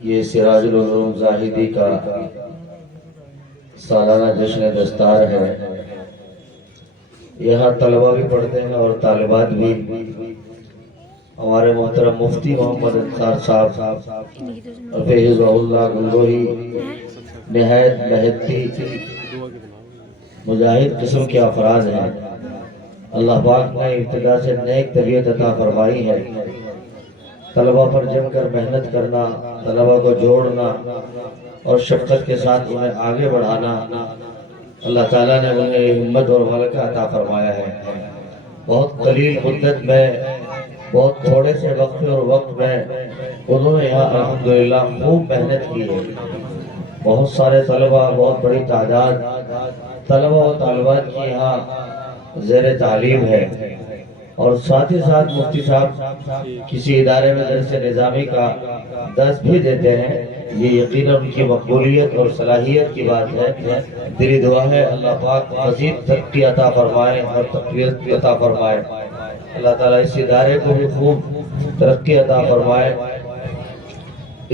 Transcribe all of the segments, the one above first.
یہ سراج العلوم زاہدی کا سالانہ جشن دستار ہے۔ یہاں طلبہ بھی پڑھتے ہیں اور طالبات بھی۔ ہمارے محترم مفتی محمد انصار صاحب حفظہ اللہ گنگوہی نہایت محنتی مجاہد قسم کے افراد ہیں۔ اللہ پاک نے ابتدا سے نیک طبیعت عطا فرمائی ہے۔ طلبہ پر جم کر محنت کرنا، طلبہ کو جوڑنا اور شفقت کے ساتھ انہیں آگے بڑھانا، اللہ تعالیٰ نے انہیں ہمت اور ملکہ عطا فرمایا ہے۔ بہت قلیل مدت میں، بہت تھوڑے سے وقت اور وقت میں انہوں نے یہاں الحمدللہ خوب محنت کی ہے۔ بہت سارے طلبہ، بہت بڑی تعداد طلبہ و طالبات کی یہاں زیر تعلیم ہے، اور ساتھ ہی ساتھ مفتی صاحب کسی ادارے میں درس نظامی کا درس بھی دیتے ہیں۔ یہ یقیناً ان کی مقبولیت اور صلاحیت کی بات ہے۔ دلی دعا ہے اللہ پاک مزید ترقی عطا فرمائے اور تقویت عطا فرمائے۔ اللہ تعالیٰ اس ادارے کو بھی خوب ترقی عطا فرمائے۔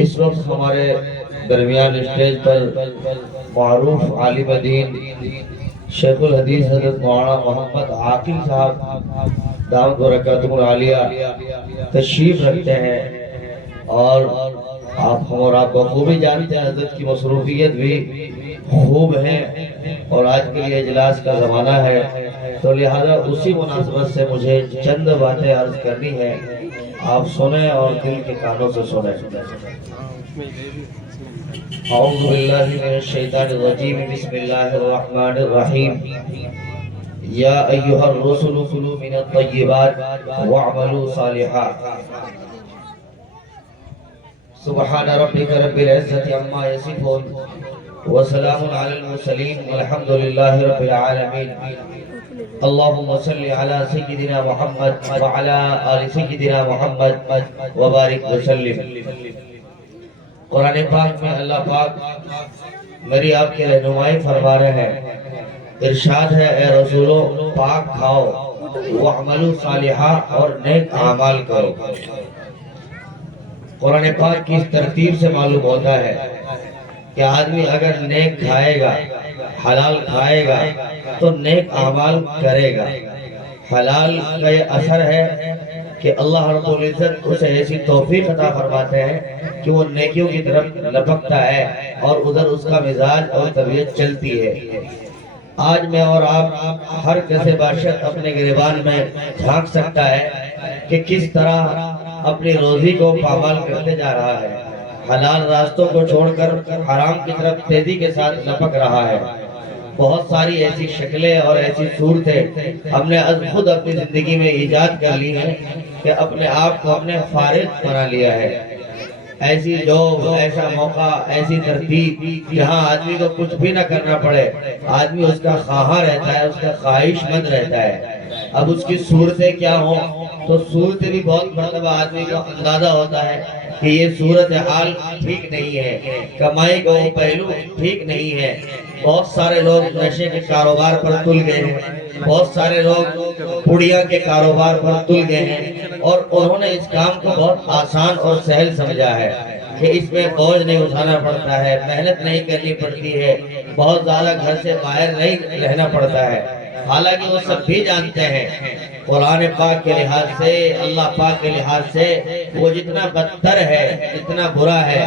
اس وقت ہمارے درمیان اسٹیج پر معروف عالم دین شیخ الحدیث حضرت مولانا محمد عاقل صاحب دامت برکاتہ العالیہ تشریف رکھتے ہیں، اور آپ ہم اور آپ بخوبی جانتے ہیں حضرت کی مصروفیت بھی خوب ہے، اور آج کے لیے اجلاس کا زمانہ ہے، تو لہذا اسی مناسبت سے مجھے چند باتیں عرض کرنی ہے۔ آپ سنیں اور دل کے کانوں سے سنیں۔ اعوذ باللہ من الشیطان الرجیم، بسم اللہ الرحمن الرحیم۔ یا ایہا الرسل کلوا من الطیبات واعملوا صالحا۔ سبحان ربک رب العزت عما یصفون وسلام علی المرسلین والحمد للہ رب العالمین۔ اللہم صلی علی سیدنا محمد وعلی آل سیدنا محمد وبارک وسلم۔ قرآن پاک میں اللہ پاک میری آپ کے رہنمائی فرما رہے ہیں۔ ارشاد ہے اے رسولو پاک کھاؤ، وَعْمَلُوا صَالِحًا اور نیک اعمال کرو۔ قرآن پاک کی اس ترتیب سے معلوم ہوتا ہے کہ آدمی اگر نیک کھائے گا، حلال کھائے گا تو نیک اعمال کرے گا۔ حلال کا یہ اثر ہے کہ اللہ رب العزت اسے ایسی توفیق عطا فرماتے ہیں کہ وہ نیکیوں کی طرف لپکتا ہے اور ادھر اس کا مزاج اور طبیعت چلتی ہے۔ آج میں اور آپ ہر کسے باشد اپنے گریبان میں جھانک سکتا ہے کہ کس طرح اپنی روزی کو پامال کرتے جا رہا ہے، حلال راستوں کو چھوڑ کر حرام کی طرف تیزی کے ساتھ لپک رہا ہے۔ بہت ساری ایسی شکلیں اور ایسی صورتیں ہم نے خود اپنی زندگی میں ایجاد کر لی ہیں کہ اپنے آپ کو ہم نے فارغ بنا لیا ہے۔ ایسی جاب، ایسا موقع، ایسی ترتیب جہاں آدمی کو کچھ بھی نہ کرنا پڑے، آدمی اس کا خواہاں رہتا ہے، اس کا خواہش مند رہتا ہے۔ اب اس کی صورتیں کیا ہوں تو صورتیں بھی بہت مرتبہ آدمی کو اندازہ ہوتا ہے کہ یہ صورتحال ٹھیک نہیں ہے، کمائی کا وہ پہلو ٹھیک نہیں ہے۔ بہت سارے لوگ نشے کے کاروبار پر تل گئے ہیں، بہت سارے لوگ پڑیا کے کاروبار پر تل گئے ہیں، اور انہوں نے اس کام کو بہت آسان اور سہل سمجھا ہے کہ اس میں بوجھ نہیں اٹھانا پڑتا ہے، محنت نہیں کرنی پڑتی ہے، بہت زیادہ گھر سے باہر نہیں رہنا پڑتا ہے۔ حالانکہ وہ سب بھی جانتے ہیں قرآن پاک کے لحاظ سے، اللہ پاک کے لحاظ سے وہ جتنا بدتر ہے، جتنا برا ہے،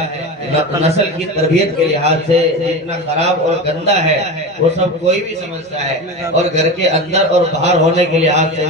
نسل کی تربیت کے لحاظ سے جتنا خراب اور گندا ہے، وہ سب کوئی بھی سمجھتا ہے، اور گھر کے اندر اور باہر ہونے کے لحاظ سے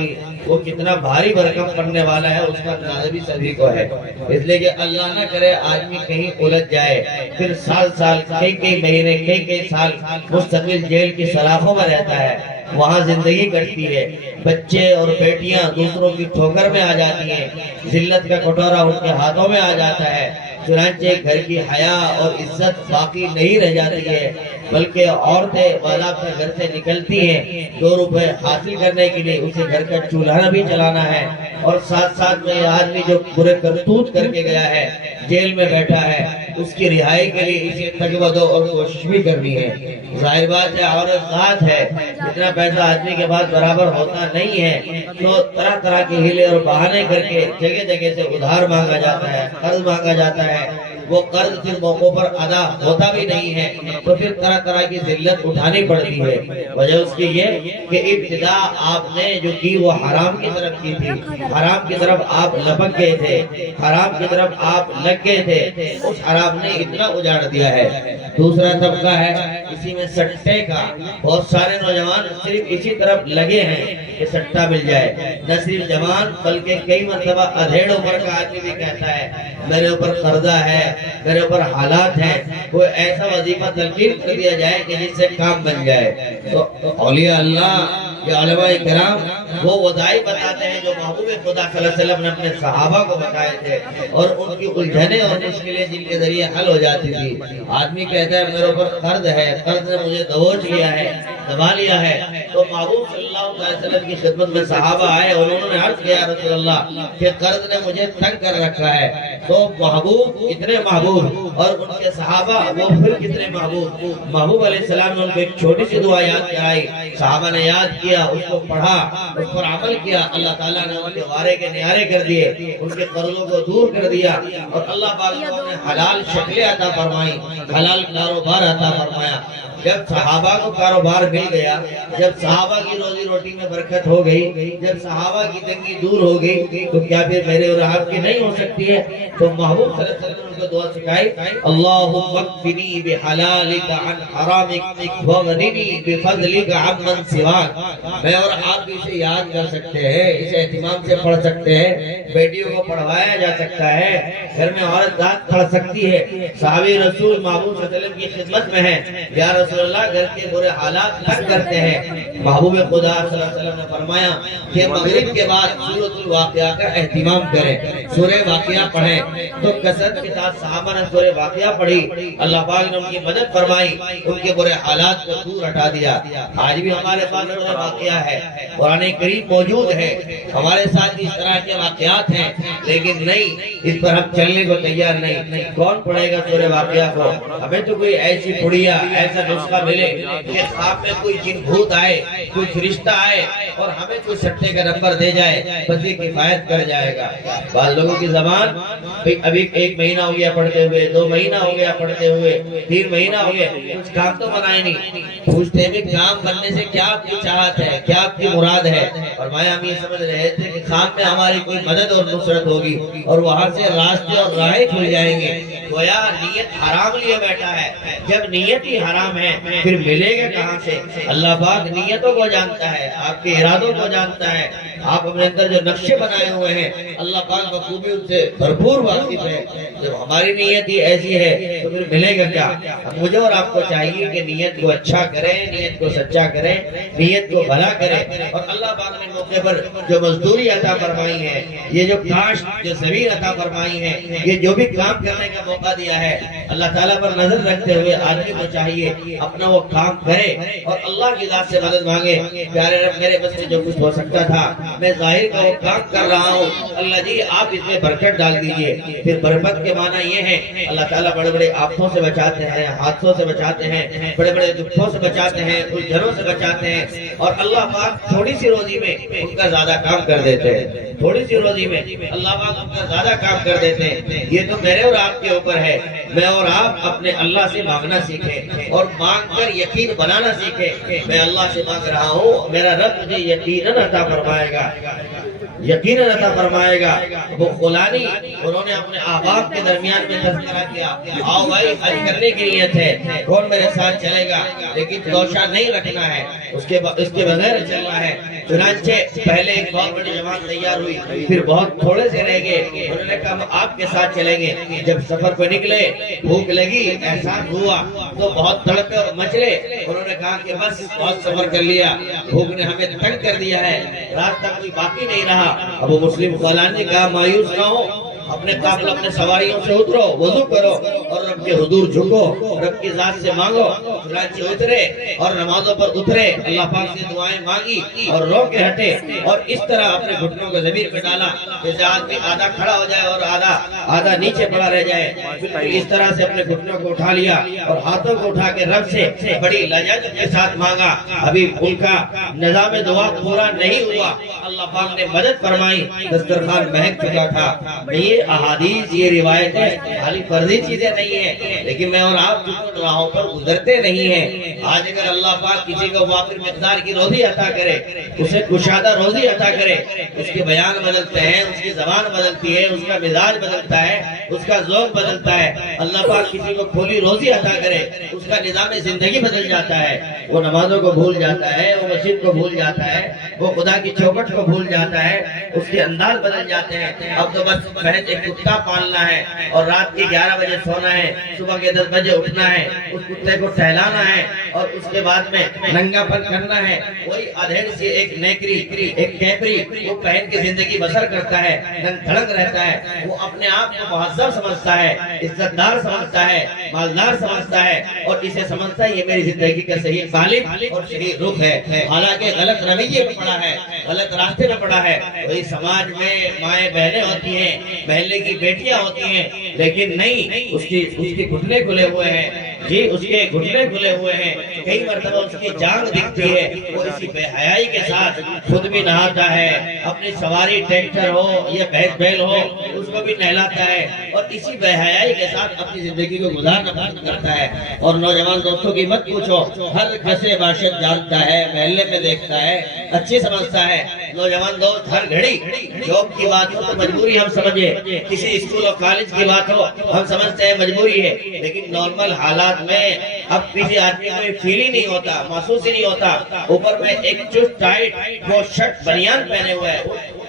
وہ کتنا بھاری بھرکم پڑنے والا ہے اس کا اندازہ بھی سبھی کو ہے۔ اس لیے کہ اللہ نہ کرے آدمی کہیں الجھ جائے، پھر سال سال، کئی مہینے، کئی سال مستقل جیل کی سلاخوں میں رہتا ہے، وہاں زندگی کٹتی ہے، بچے اور بیٹیاں دوسروں کی ٹھوکر میں آ جاتی ہیں، ذلت کا کٹورا ان کے ہاتھوں میں آ جاتا ہے، چنانچہ گھر کی حیا اور عزت باقی نہیں رہ جاتی ہے، بلکہ عورتیں باضابطہ گھر سے نکلتی ہیں 2 روپے حاصل کرنے کے لیے، اسے گھر کا چولہا بھی چلانا ہے، اور ساتھ ساتھ میں یہ آدمی جو برے کرتوت کر کے گیا ہے، جیل میں بیٹھا ہے، اس کی رہائی کے لیے اسے تگودو اور کوشش بھی کرنی ہے۔ ظاہر بات ہے عورت ذات ہے، اتنا پیسہ آدمی کے پاس برابر ہوتا نہیں ہے، تو طرح طرح کے ہیلے اور بہانے کر کے جگہ جگہ سے ادھار مانگا جاتا ہے، قرض مانگا جاتا ہے، وہ قرض پھر موقعوں پر ادا ہوتا بھی نہیں ہے، تو پھر طرح طرح کی ذلت اٹھانی پڑتی ہے۔ وجہ اس کی یہ کہ ابتدا آپ نے جو کی وہ حرام کی طرف کی تھی، حرام کی طرف آپ لپک گئے تھے، حرام کی طرف آپ لگ گئے تھے، اس حرام نے اتنا اجاڑ دیا ہے۔ دوسرا طبقہ ہے اسی میں سٹے کا، بہت سارے نوجوان صرف اسی طرف لگے ہیں کہ سٹا مل جائے، نہ صرف جوان بلکہ کئی مرتبہ ادھیڑ عمر کا آدمی بھی کہتا ہے میرے اوپر قرضہ ہے، میرے اوپر حالات ہیں، کوئی ایسا وظیفہ تلقین کر دیا جائے کہ جس سے کام بن جائے۔ تو اولیاء اللہ یا علماء کرام وہ وظائف بتاتے ہیں جو محبوب خدا صلی اللہ علیہ وسلم نے اپنے صحابہ کو بتائے تھے، اور ان کی الجھنیں اور مشکلیں جن کے ذریعے حل ہو جاتی تھی۔ آدمی کہتا ہے میرے اوپر قرض ہے، قرض نے مجھے دبوچ لیا ہے، دبا لیا ہے، تو محبوب صلی اللہ علیہ وسلم کی خدمت میں صحابہ آئے اور انہوں نے عرض کیا یا رسول اللہ کہ قرض نے مجھے تنگ کر رکھا ہے۔ تو محبوب اتنے محبوب اور ان کے صحابہ وہ پھر کتنے محبوب، محبوب علیہ السلام نے ان کو ایک چھوٹی سی دعا یاد کرائی، صحابہ نے یاد کیا، اس کو پڑھا، اس پر عمل کیا، اللہ تعالیٰ نے ان کے وارے کے نیارے کر دیے، ان کے قرضوں کو دور کر دیا، اور اللہ پاک نے انہیں حلال شکلیں عطا فرمائی، حلال کاروبار عطا فرمایا۔ جب صحابہ کو کاروبار مل گیا، جب صحابہ کی روزی روٹی میں برکت ہو گئی، جب صحابہ کی تنگی دور ہو گئی، تو کیا پھر میرے اور آپ کی نہیں ہو سکتی ہے؟ تو محبوب صلی اللہ علیہ وسلم نے دعا سکھائی، اللہم اکفنی بحلالک عن حرامک وغننی بفضلک عمن سواک۔ میں اور آپ بھی اسے یاد کر سکتے ہیں، اسے اہتمام سے پڑھ سکتے ہیں، بیٹیوں کو پڑھوایا جا سکتا ہے، گھر میں عورت ذات پڑھ سکتی ہے، صحابی رسول محبوب صلی اللہ علیہ وسلم کی خدمت میں ہے، یا رسول اللہ گھر کے برے حالات تنگ کرتے ہیں۔ محبوب خدا صلی اللہ علیہ وسلم نے فرمایا کہ مغرب کے بعد سورۃ الواقعہ کا اہتمام کریں، سورہ واقعہ پڑھیں۔ تو کثرت کے ساتھ صحابہ نے سورہ واقعہ پڑھی، اللہ پاک نے ان کی مدد فرمائی، ان کے برے حالات کو دور ہٹا دیا۔ آج بھی ہمارے پاس سورہ واقعہ ہے، قرآن کریم موجود ہے، ہمارے ساتھ اس طرح کے واقعات ہیں، لیکن نہیں، اس پر ہم چلنے کو تیار نہیں۔ کون پڑھے گا سورہ واقعہ کو؟ ہمیں تو کوئی ایسی پڑیا، ایسا نسخہ ملے کہ خواب میں کوئی جن بھوت آئے، کوئی فرشتہ آئے اور ہمیں کوئی سٹے کا نمبر دے جائے، بس یہ کفایت کر جائے گا۔ بعض لوگوں کی زبان ابھی 1 مہینہ ہو گیا پڑھتے ہوئے، 2 مہینہ ہو گیا پڑھتے ہوئے، 3 مہینہ ہو گیا، کچھ کام تو بنائے نہیں۔ پوچھتے ہیں کام بننے سے کیا آپ کی چاہت ہے، کیا آپ کی مراد ہے؟ فرمایا ہم یہ سمجھ رہے تھے کہ خواب میں ہماری کوئی مدد اور نصرت ہوگی اور وہاں سے راستے اور راہیں کھل جائیں گے۔ گویا نیت حرام لیے بیٹھا ہے، جب نیت ہی حرام ہے پھر ملے گا کہاں سے؟ اللہ پاک نیتوں کو جانتا ہے، آپ کے ارادوں کو جانتا ہے، آپ اپنے اندر جو نقشے بنائے ہوئے ہیں اللہ پاک بخوبی ان سے بھرپور واقف ہے۔ جب ہماری نیت ہی ایسی ہے تو پھر ملے گا کیا؟ مجھے اور آپ کو چاہیے کہ نیت کو اچھا کریں، نیت کو سچا کریں، نیت کو بھلا کریں، اور اللہ پاک نے موقع پر جو مزدوری عطا فرمائی ہے، یہ جو کاشت، جو زمین عطا فرمائی ہے، یہ جو بھی کام کرنے کا موقع دیا ہے، اللہ تعالیٰ پر نظر رکھتے ہوئے آدمی کو چاہیے اپنا وہ کام کرے اور اللہ کی ذات سے مدد مانگے۔ پیارے رب میرے بس سے جو کچھ ہو سکتا تھا میں ظاہر کا وہ کام کر رہا ہوں، اللہ جی آپ اس میں برکت ڈال دیجئے۔ پھر برکت کے معنی یہ ہے اللہ تعالیٰ بڑے بڑے آفتوں سے بچاتے ہیں، حادثوں سے بچاتے ہیں، بڑے بڑے دکھوں سے بچاتے ہیں، الجھنوں سے بچاتے ہیں، اور اللہ پاک تھوڑی سی روزی میں ان کا زیادہ کام کر دیتے ہیں، تھوڑی سی روزی میں اللہ پاک ان کا زیادہ کام کر دیتے ہیں۔ یہ تو میرے اور آپ کے اوپر ہے، میں اور آپ اپنے اللہ سے مانگنا سیکھیں اور مانگ کر یقین بنانا سیکھیں۔ میں اللہ سے مانگ رہا ہوں، میرا رب مجھے یقیناً عطا فرمائے گا۔ یقیناً عطا فرمائے گا۔ وہ غلانی انہوں نے اپنے احباب کے درمیان میں تذکرہ کیا، آؤ بھائی حج کرنے کی نیت ہے، کون میرے ساتھ چلے گا؟ لیکن دوشہ نہیں رکھنا ہے، اس کے بغیر چلنا ہے۔ چنانچہ پہلے ایک بہت بڑی جماعت تیار ہوئی، پھر بہت تھوڑے سے رہ گئے، انہوں نے کہا ہم آپ کے ساتھ چلیں گے۔ جب سفر پہ نکلے، بھوک لگی، احساس ہوا تو بہت تڑپے اور مچلے، انہوں نے کہا کہ بس بہت سفر کر لیا، بھوک نے ہمیں تنگ کر دیا ہے، راستہ کوئی باقی نہیں رہا۔ ابو مسلم خولانی نے کہا مایوس نہ ہو، اپنے قافلہ اپنے سواریوں سے اترو، وضو کرو اور رب کے حضور جھکو، رب کی ذات سے مانگو۔ چنانچہ اترے اور نمازوں پر اترے، اللہ پاک سے دعائیں مانگی اور رو کے ہٹے، اور اس طرح اپنے گھٹنوں کو زمین پہ ڈالا جیسے آدمی آدھا کھڑا ہو جائے اور آدھا نیچے پڑا رہ جائے، بالکل اس طرح سے اپنے گھٹنوں کو اٹھا لیا اور ہاتھوں کو اٹھا کے رب سے بڑی لجاجت کے ساتھ مانگا۔ ابھی ان کا نظام دعا پورا نہیں ہوا، اللہ پاک نے مدد فرمائی، دسترخوان مہک چکا تھا۔ یہ احادیث، یہ روایتیں خالی فرضی چیزیں نہیں ہیں، لیکن میں اور آپ جن راہوں پر گزرتے نہیں ہیں، آج اگر اللہ پاک کسی کو وافر مقدار کی روزی عطا کرے، اسے کشادہ روزی عطا کرے، اس کے بیان بدلتے ہیں، اس کی زبان بدلتی ہے، اس کا مزاج بدلتا ہے، اس کا ذوق بدلتا ہے۔ اللہ پاک کسی کو کھلی روزی عطا کرے، اس کا نظام زندگی بدل جاتا ہے، وہ نمازوں کو بھول جاتا ہے، وہ مسجد کو بھول جاتا ہے، وہ خدا کی چوکھٹ کو بھول جاتا ہے، اس کے انداز بدل جاتے ہیں۔ اب تو بس محض ایک کتا پالنا ہے اور رات کے 11 بجے سونا ہے، صبح کے 10 بجے اٹھنا ہے، اس کتے کو ٹہلانا ہے اور اس کے بعد میں ننگا پن کرنا ہے۔ وہی ادھیڑ سی ایک نیکری، ایک کیپری وہ پہن کے زندگی بسر کرتا ہے، ننگ دھڑک رہتا ہے، وہ اپنے آپ کو مہذب سمجھتا ہے، عزت دار سمجھتا ہے، مالدار سمجھتا ہے، اور اسے سمجھتا ہے یہ میری زندگی کا صحیح غالب اور صحیح رخ ہے، حالانکہ غلط رویے میں پڑا ہے، غلط راستے میں پڑا ہے۔ وہی سماج میں مائیں بہنیں ہوتی ہیں، محلے کی بیٹیاں ہوتی ہیں، لیکن نہیں، اس کے گھٹنے کھلے ہوئے ہیں، جی اس کے گھٹنے کھلے ہوئے ہیں، کئی مرتبہ اس کی جان دکھتی ہے، وہ اسی بے حیائی کے ساتھ خود بھی نہاتا ہے، اپنی سواری ٹریکٹر ہو یا بھینس بیل ہو اس کو بھی نہلاتا ہے، اور اسی بے حیائی کے ساتھ اپنی زندگی کو گزارنا پسند کرتا ہے۔ اور نوجوان دوستوں کی مت پوچھو، ہر کسے باشد جانتا ہے، محلے میں دیکھتا ہے، اچھی سمجھتا ہے۔ نوجوان دوست ہر گھڑی جاب کی بات ہو تو مجبوری ہم سمجھے، کسی اسکول اور کالج کی بات ہو ہم سمجھتے ہیں مجبوری ہے، لیکن نارمل حالات میں اب کسی آدمی کو فیل ہی نہیں ہوتا، محسوس ہی نہیں ہوتا۔ اوپر میں ایک چست ٹائٹ وہ شرٹ بنیان پہنے ہوئے ہے،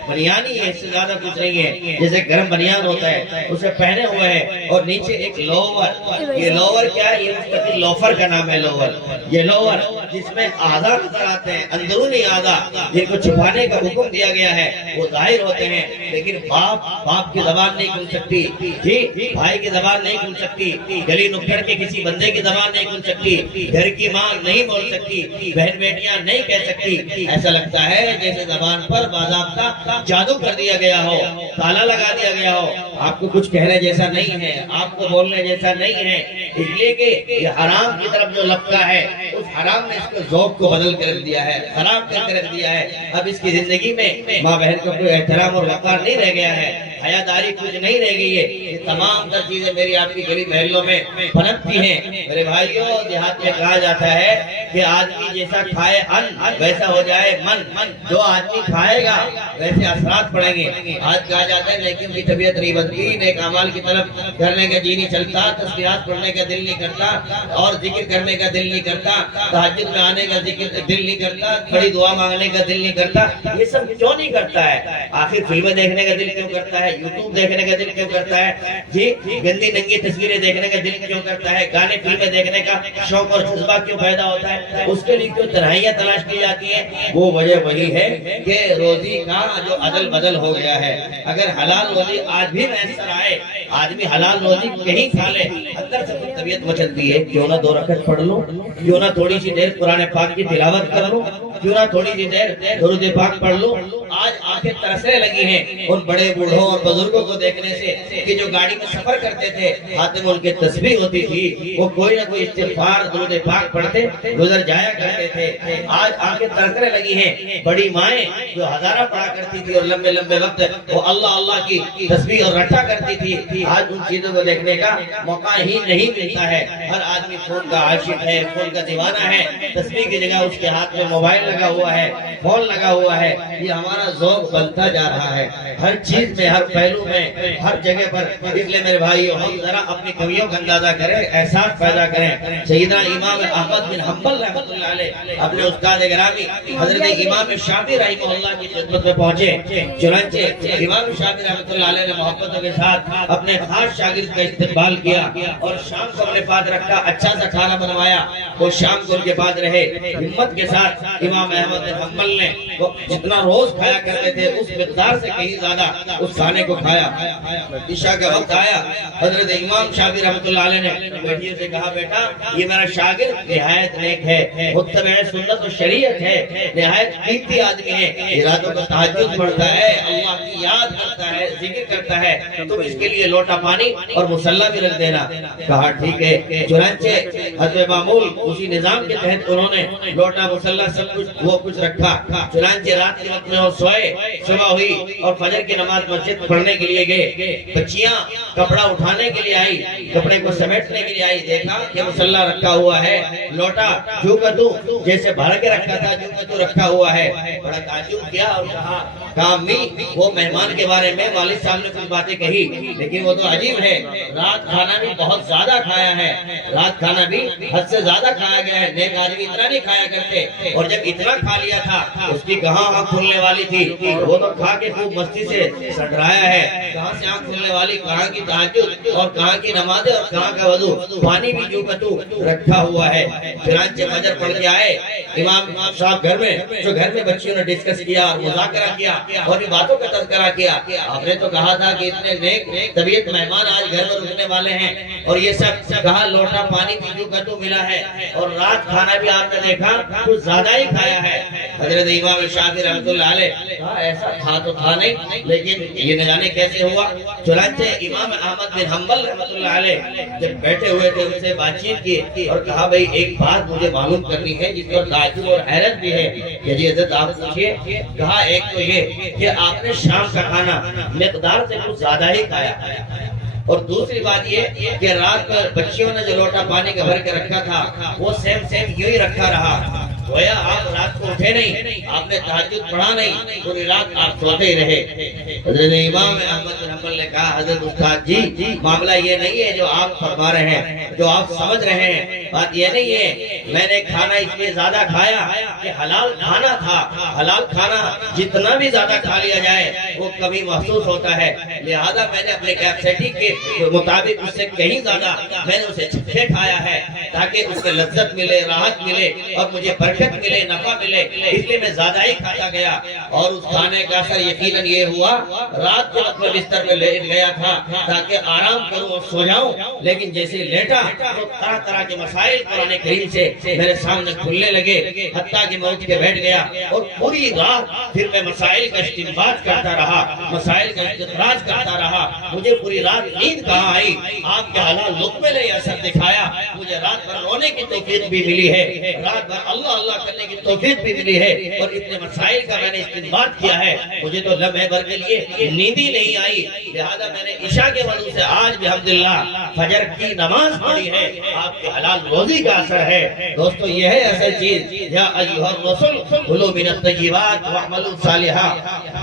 بنیان ہی ہے، اس سے زیادہ کچھ نہیں ہے، جیسے گرم بنیان ہوتا ہے اسے پہنے ہوئے ہے، اور نیچے ایک لوور۔ یہ لوور کیا ہے؟ یہ مستقل لوفر کا نام ہے لوور۔ یہ لوور جس میں اعضاء نظر آتے ہیں، اندرونی اعضاء جن کو چھپانے کا حکم دیا گیا ہے وہ ظاہر ہوتے ہیں، لیکن باپ کی زبان نہیں کھل سکتی، جی بھائی کی زبان نہیں کھل سکتی، گلی نکڑ کے کسی بندے کی زبان نہیں کھل سکتی، گھر کی ماں نہیں بول سکتی، بہن بیٹیاں نہیں کہہ سکتی۔ ایسا لگتا ہے جیسے زبان پر باضابطہ جادو کر دیا گیا ہو، تالا لگا دیا گیا ہو، آپ کو کچھ کہنے جیسا نہیں ہے، آپ کو بولنے جیسا نہیں ہے، اس لیے کہ یہ حرام کی طرف جو لپکا ہے اس حرام نے اس کے ذوق کو بدل کر رکھ دیا ہے، خراب کر کے رکھ دیا ہے۔ اب اس کی زندگی میں ماں بہن کا کوئی احترام اور وقار نہیں رہ گیا ہے، حیاداری کچھ نہیں رہ گئی ہے۔ یہ تمام تر چیزیں میری آپ کی گلی محلوں میں پنپتی ہیں۔ میرے بھائیوں، دیہات میں کہا جاتا ہے کہ آدمی جیسا کھائے ان ویسا ہو جائے من، جو آدمی کھائے گا ویسے اثرات پڑیں گے۔ آج کہا جاتا ہے لیکن کی طبیعت نہیں بنتی، نیک اعمال کی طرف کرنے کا جی نہیں چلتا، تسبیحات پڑھنے کا دل نہیں کرتا، اور ذکر کرنے کا دل نہیں کرتا، تہجد میں آنے کا ذکر دل نہیں کرتا، بڑی دعا مانگنے کا دل نہیں کرتا۔ یہ سب کیوں نہیں کرتا ہے؟ آخر فلمیں دیکھنے کا دل کیوں کرتا ہے؟ یوٹیوب دیکھنے کا دل کیوں کرتا ہے؟ جی گندی ننگی تصویریں دیکھنے کا دل کیوں کرتا ہے؟ گانے فلمیں دیکھنے کا شوق اور جذبہ کیوں پیدا ہوتا ہے؟ اس کے لیے کیوں تنہائیاں تلاش کی جاتی ہیں؟ وہ وجہ وہی ہے کہ روزی کا جو عدل بدل ہو گیا ہے۔ اگر حلال روزی آج بھی میسر آئے، آدمی حلال روزی کہیں کھا لے، اندر سے کچھ طبیعت مچلتی ہے، کیوں نہ 2 رکعت پڑھ لوں، کیوں نہ تھوڑی سی دیر قرآن پاک کی تلاوت کر لوں، کیوں نہ تھوڑی سی دیر درود پاک پڑھ لوں۔ آج آنکھیں ترسنے لگی ہیں ان بڑے بوڑھوں اور بزرگوں کو دیکھنے سے کہ جو گاڑی میں سفر کرتے تھے، ہاتھ میں ان کے تسبیح ہوتی تھی، وہ کوئی نہ کوئی استغفار درود پاک پڑھتے گزر جایا کرتے تھے۔ آج آنکھیں ترسنے لگی ہیں بڑی مائیں جو ہزارہ پڑھا کرتی تھی اور لمبے لمبے وقت وہ اللہ اللہ کی تسبیح اور رٹا کرتی تھی، آج ان چیزوں کو دیکھنے کا موقع ہی نہیں ملتا ہے۔ ہر آدمی فون کا عاشق ہے، فون کا دیوانہ ہے، تسبیح کی جگہ اس کے ہاتھ میں موبائل لگا ہوا ہے، فون لگا ہوا ہے۔ یہ ہمارا ذوق بنتا جا رہا ہے، ہر چیز میں، ہر پہلو میں، ہر جگہ پر۔ اس لیے میرے بھائیو ہم ذرا اپنی کمیوں کا اندازہ کریں، احساس پیدا کریں۔ سیدنا امام احمد بن حنبل رحمۃ اللہ علیہ اپنے استاد گرامی حضرت امام شافعی رحمہ اللہ کی خدمت میں پہنچے۔ چنانچہ امام شافعی رحمۃ اللہ علیہ نے محبتوں کے ساتھ اپنے خاص شاگرد کا استقبال کیا اور شام کو اپنے پاس رکھا، اچھا سا کھانا بنوایا۔ وہ شام کو ان کے پاس رہے، ہمت کے ساتھ امام احمد بن حنبل نے وہ جتنا روز کھایا کرتے تھے اس مقدار سے کہیں زیادہ اس کھانے کو کھایا۔ عشاء کا وقت آیا، حضرت امام شافعی رحمۃ اللہ علیہ نے بیٹیوں سے کہا بیٹا یہ میرا شاگرد نہایت نیک ہے، متبع سنت و شریعت ہے، نہایت قیمتی آدمی ہے، یہ راتوں کو تہجد پڑھتا ہے، اللہ کی یاد کرتا ہے، ذکر کرتا ہے، تم اس کے لیے لوٹا پانی اور مصلی بھی رکھ دینا۔ کہا ٹھیک ہے۔ چنانچہ حضرت معمول اسی نظام کے تحت انہوں نے لوٹا مصلی سب کچھ وہ کچھ رکھا۔ چنانچہ رات کے وقت میں وہ سوئے، صبح ہوئی اور فجر کی نماز مسجد پڑھنے کے لیے گئے۔ بچیاں کپڑا اٹھانے کے لیے آئی، کپڑے کو سمیٹنے کے لیے آئی، دیکھا کہ مصلی رکھا ہوا ہے، لوٹا جو کا تو جیسے بھر کے رکھا تھا جو کا تو رکھا ہوا ہے۔ بڑا تعجب کیا اور کہا امی وہ مہمان کے بارے میں والد صاحب نے کچھ باتیں کہی لیکن وہ تو عجیب ہے، رات کھانا بھی بہت زیادہ کھایا ہے، رات کھانا بھی حد سے زیادہ کھایا گیا ہے، نیک آدمی اتنا نہیں کھایا کرتے، اور جب اتنا کھا لیا تھا اس کی کہاں آنکھ کھلنے والی تھی، وہ تو کھا کے خوب مستی سے سٹرایا ہے، کہاں سے آنکھ کھلنے والی، کہاں کی تہجد اور کہاں کی نمازیں اور کہاں کا وضو، پانی بھی جو کتو رکھا ہوا ہے۔ چنانچہ فجر پڑھ کے آئے امام صاحب گھر میں، جو گھر میں بچیوں نے ڈسکس کیا اور مذاکرہ کیا اور ان باتوں کا تذکرہ کیا۔ آپ نے تو کہا تھا کہ اتنے نیک طبیعت مہمان آج گھر میں رکنے والے ہیں، اور یہ سب کہا لوٹا پانی بھی جو کا تو ملا ہے، اور رات کھانا بھی آپ نے دیکھا کچھ زیادہ ہی کھایا ہے۔ حضرت امام شافعی رحمۃ اللہ علیہ کہا ایسا تھا تو تھا نہیں لیکن یہ نہ جانے کیسے ہوا۔ چنانچہ امام احمد بن حنبل رحمۃ اللہ علیہ جب بیٹھے ہوئے تھے ان سے بات چیت کی اور کہا بھئی ایک بات مجھے معلوم کرنی ہے جس پر تعجب اور حیرت بھی ہے کہ جی حضرت آپ پوچھیے۔ کہا ایک تو یہ کہ آپ نے شام کا کھانا مقدار سے کچھ زیادہ ہی کھایا، اور دوسری بات یہ کہ رات کو بچیوں نے جو لوٹا پانی کا بھر کے رکھا تھا وہ سیم یوں ہی رکھا رہا، گویا آپ رات کو اٹھے نہیں، آپ نے تہجد پڑھا نہیں، پوری رات آپ سوتے ہی رہے۔ حضرت امام احمد بن حنبل نے کہا حضرت استاد جی معاملہ یہ نہیں ہے جو آپ فرما رہے ہیں، جو آپ سمجھ رہے ہیں، بات یہ نہیں ہے، میں نے کھانا اس لیے زیادہ کھایا کہ حلال کھانا تھا، حلال کھانا جتنا بھی زیادہ کھا لیا جائے وہ کمی محسوس ہوتا ہے، لہذا میں نے اپنے کیپیسٹی کے مطابق اس سے کہیں زیادہ میں نے اسے چھپے کھایا ہے تاکہ اس سے لذت ملے، راحت ملے اور مجھے برکت ملے، نفع ملے، اس لیے میں زیادہ ہی کھاتا گیا۔ اور اس کھانے کا اثر یقیناً یہ ہوا رات کے وقت میں بستر پہ لیٹ گیا تھا تاکہ آرام کروں اور سو جاؤں، لیکن جیسے لیٹا تو طرح طرح کے مسائل قرآن کریم سے میرے سامنے کھلنے لگے، حتیٰ کہ میں اٹھ کے بیٹھ گیا اور پوری رات پھر میں مسائل کا استنباط کرتا رہا، مسائل کا استخراج کرتا رہا، مجھے پوری رات نیند کہاں آئی، آپ کے حلال لقمے نے یہ اثر دکھایا، مجھے رات بھر رونے کی توفیق بھی ملی ہے، رات بھر اللہ اللہ کرنے کی توفیق بھی ملی ہے، اور اتنے مسائل کا میں نے استنباط کیا ہے، مجھے تو لمحے بھر کے لیے نیند ہی نہیں آئی، لہذا میں نے عشاء کے وضو سے آج بھی الحمدللہ فجر کی نماز پڑھی ہے، آپ کے حلال روزی کا اثر ہے۔ دوستو یہ ہے اصل چیز، یا ایھا الرسول کلوا من الطیبات واعملوا صالحا،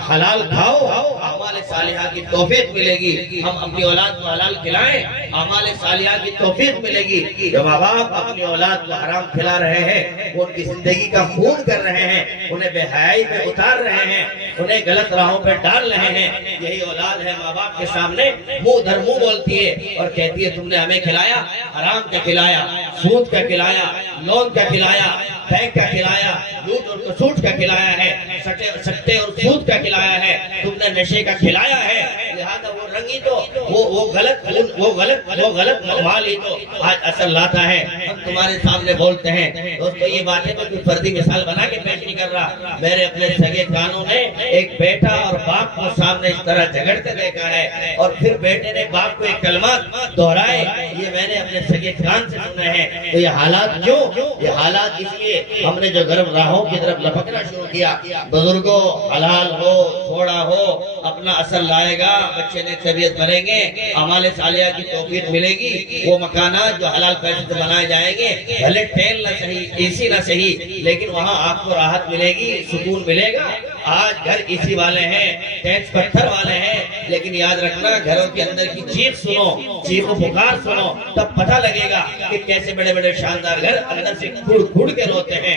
حلال کھاؤ، اعمال صالحہ کی توفیق ملے گی، ہم اپنی اولاد کو حلال کھلائیں، اعمال صالحہ کی توفیق ملے گی۔ جو ماں باپ اپنی اولاد کو حرام کھلا رہے ہیں وہ ان کی زندگی کا خون کر رہے ہیں، انہیں بے حیائی پہ اتار رہے ہیں، انہیں غلط راہوں پہ ڈال رہے ہیں، یہی اولاد ہے ماں باپ کے سامنے منہ در منہ بولتی ہے اور کہتی ہے تم نے ہمیں کھلایا، حرام کا کھلایا، سود کا کھلایا، لون کا کھلایا، بینک کا کھلایا، لوٹ اور کسوٹ کا کھلایا ہے، سٹے اور سود کا کھلایا ہے، تم نے نشے کا کھلایا ہے، لہذا وہ رنگی تو وہ غلط مال ہی تو آج اثر لاتا ہے۔ ہم تمہارے سامنے بولتے ہیں دوستو، یہ باتیں میں کوئی فردی مثال بنا کے پیش نہیں کر رہا، میرے اپنے سگے کانوں نے ایک بیٹا اور باپ کو سامنے اس طرح جھگڑتے دیکھا ہے، اور پھر بیٹے نے باپ کو ایک کلمات دہرائے، یہ میں نے اپنے سگے کان سے سنے ہیں۔ تو یہ حالات کیوں؟ یہ حالات اس لیے ہم نے جو غلط راہوں کی طرف لپکنا شروع کیا۔ بزرگوں حلال ہو تھوڑا ہو اپنا اثر لائے گا، بچے نے طبیعت بنیں گے، اعمال صالحہ کی توفیق ملے گی، وہ مکانات جو حلال پیسے سے بنائے جائیں گے، بھلے ٹیل نہ صحیح، اے سی نہ صحیح، لیکن وہاں آپ کو راحت ملے گی، سکون ملے گا، آج گھر اسی والے ہیں، ٹیکس پتھر والے ہیں، لیکن یاد رکھنا گھروں کے اندر کی چیخ سنو، چیخ و پکار سنو، تب پتہ لگے گا کہ کیسے بڑے بڑے شاندار گھر اندر سے کھوڑ کے روتے ہیں،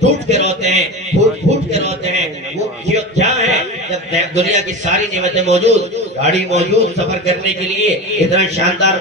ٹوٹ کے روتے ہیں، پھوٹ کے روتے ہیں۔ وہ کیا ہے؟ جب دنیا کی ساری نعمتیں موجود، گاڑی موجود، سفر کرنے کے لیے اتنا شاندار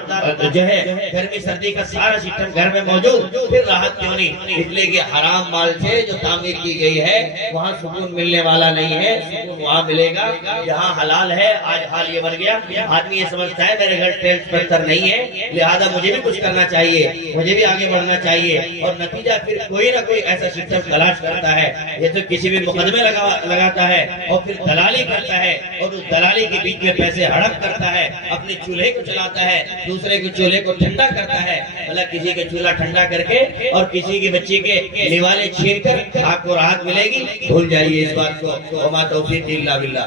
جو ہے گرمی سردی کا سارا سسٹم گھر میں موجود، پھر راحت کیوں نہیں؟ اس لیے کہ حرام مال سے جو تعمیر کی گئی ہے وہاں سکون ملنے والا نہیں ہے، سکون وہاں ملے گا جہاں حلال ہے۔ آج حال یہ بن گیا، آدمی یہ سمجھتا ہے میرے گھر ٹیکس پتھر نہیں ہے، لہذا مجھے بھی کچھ کرنا چاہیے، مجھے بھی آگے بڑھنا چاہیے، اور نتیجہ پھر کوئی نہ کوئی ایسا سسٹم تلاش کرتا ہے، یہ تو کسی بھی مقدمے لگاتا ہے اور پھر دلالی کرتا ہے، اور اس دلالی کے بیچ میں پیسے ہڑپ کرتا ہے، اپنے چولہے کو چلاتا ہے، دوسرے کے چولہے کو ٹھنڈا کرتا ہے، مطلب کسی کے چولہا ٹھنڈا کر کے اور کسی کے بچے کے لیوالے چھین کر آپ کو راحت ملے گی۔ بھول جائیے اس بات کو، وما توفیق الا باللہ۔